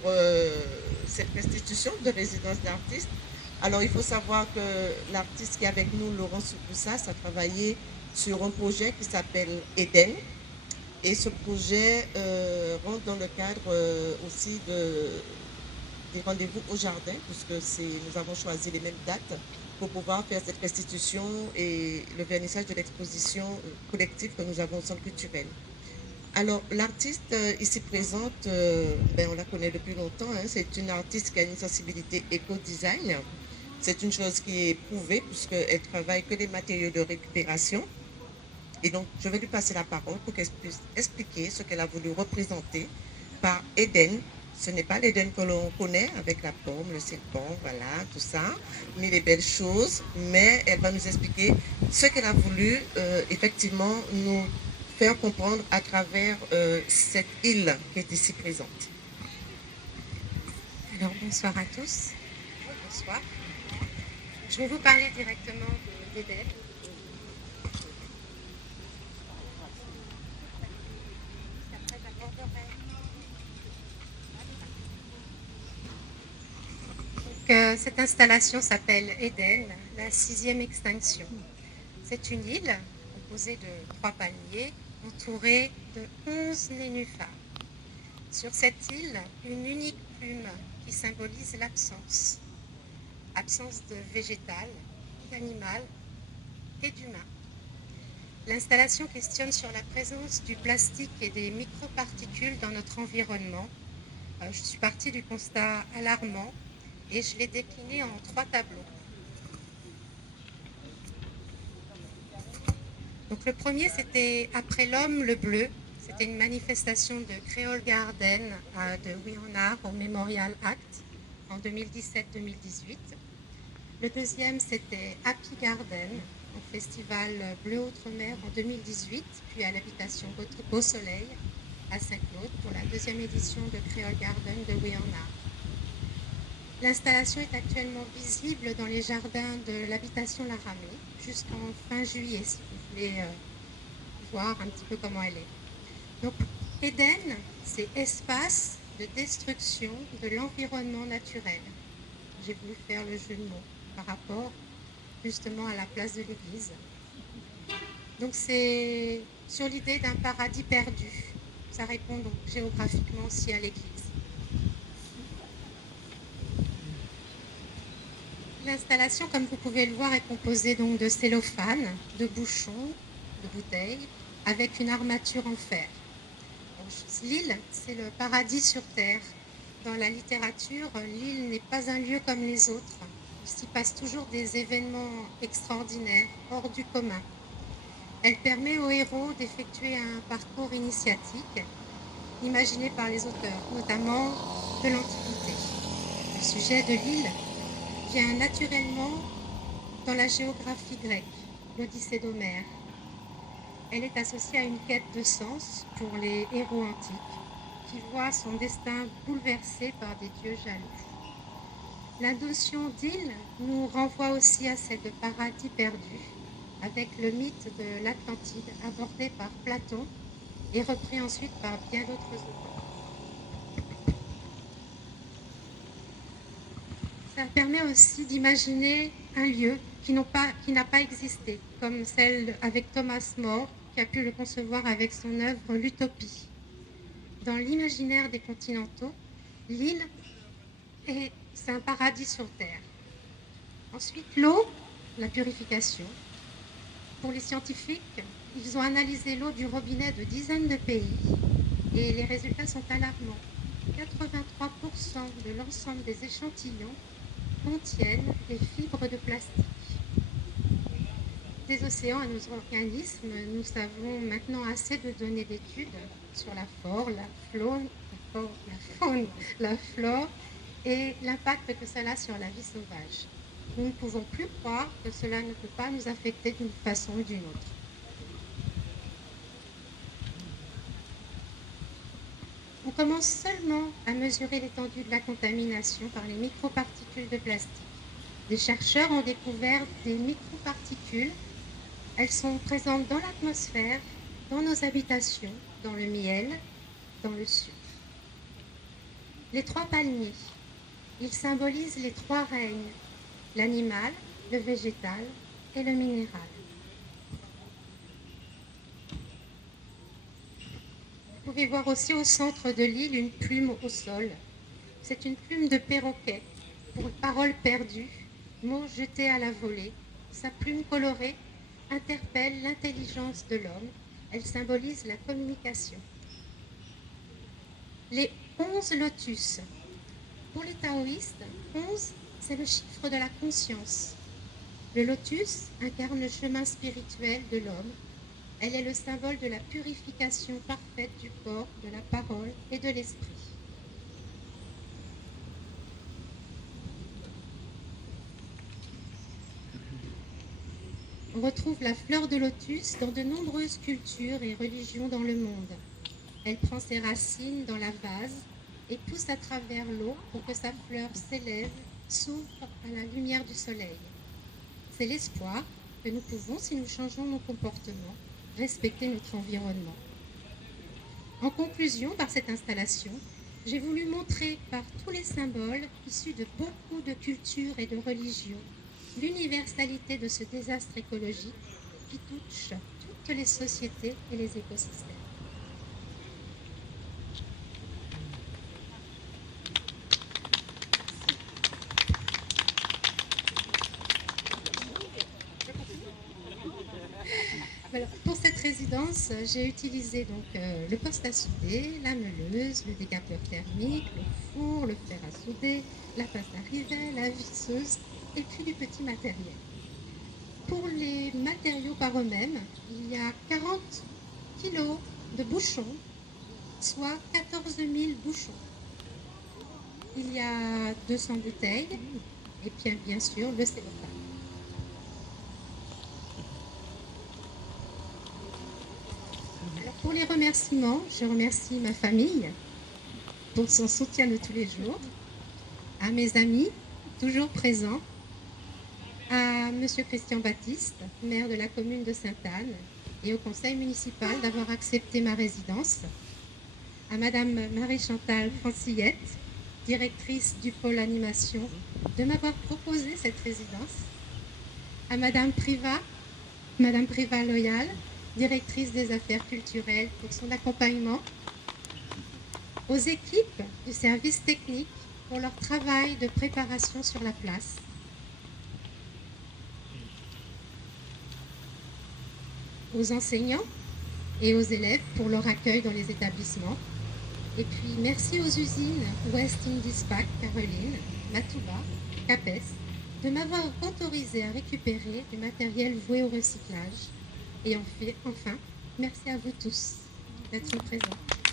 pour cette restitution de résidence d'artiste. Alors, il faut savoir que l'artiste qui est avec nous, Laurent Soukoussas, a travaillé sur un projet qui s'appelle Eden. Et ce projet rentre dans le cadre aussi des rendez-vous au jardin, puisque nous avons choisi les mêmes dates pour pouvoir faire cette restitution et le vernissage de l'exposition collective que nous avons au Centre culturel. Alors, l'artiste ici présente, on la connaît depuis longtemps, hein, c'est une artiste qui a une sensibilité éco-design. C'est une chose qui est prouvée puisqu'elle travaille que les matériaux de récupération. Et donc, je vais lui passer la parole pour qu'elle puisse expliquer ce qu'elle a voulu représenter par Eden. Ce n'est pas l'Éden que l'on connaît avec la pomme, le serpent, voilà, tout ça, ni les belles choses, mais elle va nous expliquer ce qu'elle a voulu effectivement nous faire comprendre à travers cette île qui est ici présente. Alors bonsoir à tous. Bonsoir. Je vais vous parler directement d'Eden. Cette installation s'appelle Eden, la 6e extinction. C'est une île composée de 3 palmiers entourée de 11 nénuphars. Sur cette île, une unique plume qui symbolise l'absence. Absence de végétal, d'animal et d'humain. L'installation questionne sur la présence du plastique et des microparticules dans notre environnement. Je suis partie du constat alarmant et je l'ai décliné en 3 tableaux. Donc le premier, c'était Après l'homme, le bleu. C'était une manifestation de Creole Garden de Ouianard au Memorial Act en 2017-2018. Le deuxième, c'était Happy Garden au Festival Bleu Outre-mer en 2018, puis à l'habitation Beau Soleil à Saint-Claude pour la 2e édition de Creole Garden de Ouianard. L'installation est actuellement visible dans les jardins de l'habitation Laramée jusqu'en fin juillet, si vous voulez voir un petit peu comment elle est. Donc, Eden, c'est espace de destruction de l'environnement naturel. J'ai voulu faire le jeu de mots par rapport justement à la place de l'église. Donc, c'est sur l'idée d'un paradis perdu. Ça répond donc géographiquement aussi à l'église. L'installation, comme vous pouvez le voir, est composée donc de cellophane, de bouchons, de bouteilles, avec une armature en fer. L'île, c'est le paradis sur Terre. Dans la littérature, l'île n'est pas un lieu comme les autres. Il s'y passe toujours des événements extraordinaires, hors du commun. Elle permet aux héros d'effectuer un parcours initiatique, imaginé par les auteurs, notamment de l'Antiquité. Le sujet de l'île vient naturellement dans la géographie grecque, l'Odyssée d'Homère. Elle est associée à une quête de sens pour les héros antiques qui voient son destin bouleversé par des dieux jaloux. La notion d'île nous renvoie aussi à cette paradis perdu, avec le mythe de l'Atlantide abordé par Platon et repris ensuite par bien d'autres auteurs. Ça permet aussi d'imaginer un lieu qui n'a pas existé, comme celle avec Thomas More, qui a pu le concevoir avec son œuvre L'Utopie. Dans l'imaginaire des continentaux, l'île c'est un paradis sur Terre. Ensuite, l'eau, la purification. Pour les scientifiques, ils ont analysé l'eau du robinet de dizaines de pays et les résultats sont alarmants. 83% de l'ensemble des échantillons contiennent des fibres de plastique. Des océans à nos organismes, nous savons maintenant assez de données d'études sur la faune, la flore et l'impact que cela a sur la vie sauvage. Nous ne pouvons plus croire que cela ne peut pas nous affecter d'une façon ou d'une autre. On commence seulement à mesurer l'étendue de la contamination par les microparticules de plastique. Des chercheurs ont découvert des microparticules. Elles sont présentes dans l'atmosphère, dans nos habitations, dans le miel, dans le sucre. Les 3 palmiers. Ils symbolisent les 3 règnes, l'animal, le végétal et le minéral. Vous pouvez voir aussi au centre de l'île une plume au sol. C'est une plume de perroquet pour parole perdue, mots jetés à la volée. Sa plume colorée interpelle l'intelligence de l'homme. Elle symbolise la communication. Les 11 lotus. Pour les taoïstes, 11, c'est le chiffre de la conscience. Le lotus incarne le chemin spirituel de l'homme. Elle est le symbole de la purification parfaite du corps, de la parole et de l'esprit. On retrouve la fleur de lotus dans de nombreuses cultures et religions dans le monde. Elle prend ses racines dans la vase et pousse à travers l'eau pour que sa fleur s'élève, s'ouvre à la lumière du soleil. C'est l'espoir que nous pouvons, si nous changeons nos comportements, respecter notre environnement. En conclusion, par cette installation, j'ai voulu montrer par tous les symboles issus de beaucoup de cultures et de religions l'universalité de ce désastre écologique qui touche toutes les sociétés et les écosystèmes. Alors, pour cette résidence, j'ai utilisé donc, le poste à souder, la meuleuse, le décapeur thermique, le four, le fer à souder, la pince à rivet, la visseuse et puis du petit matériel. Pour les matériaux par eux-mêmes, il y a 40 kilos de bouchons, soit 14 000 bouchons. Il y a 200 bouteilles et puis bien sûr le cellophane. Alors pour les remerciements, je remercie ma famille pour son soutien de tous les jours, à mes amis toujours présents, à M. Christian Baptiste, maire de la commune de Sainte-Anne, et au conseil municipal d'avoir accepté ma résidence, à Mme Marie-Chantal Francillette, directrice du pôle animation, de m'avoir proposé cette résidence, à Mme Privat Loyal, directrice des affaires culturelles, pour son accompagnement, aux équipes du service technique pour leur travail de préparation sur la place, aux enseignants et aux élèves pour leur accueil dans les établissements. Et puis merci aux usines West Indies Pack, Caroline, Matouba, Capes, de m'avoir autorisé à récupérer du matériel voué au recyclage. Et enfin, merci à vous tous d'être présents.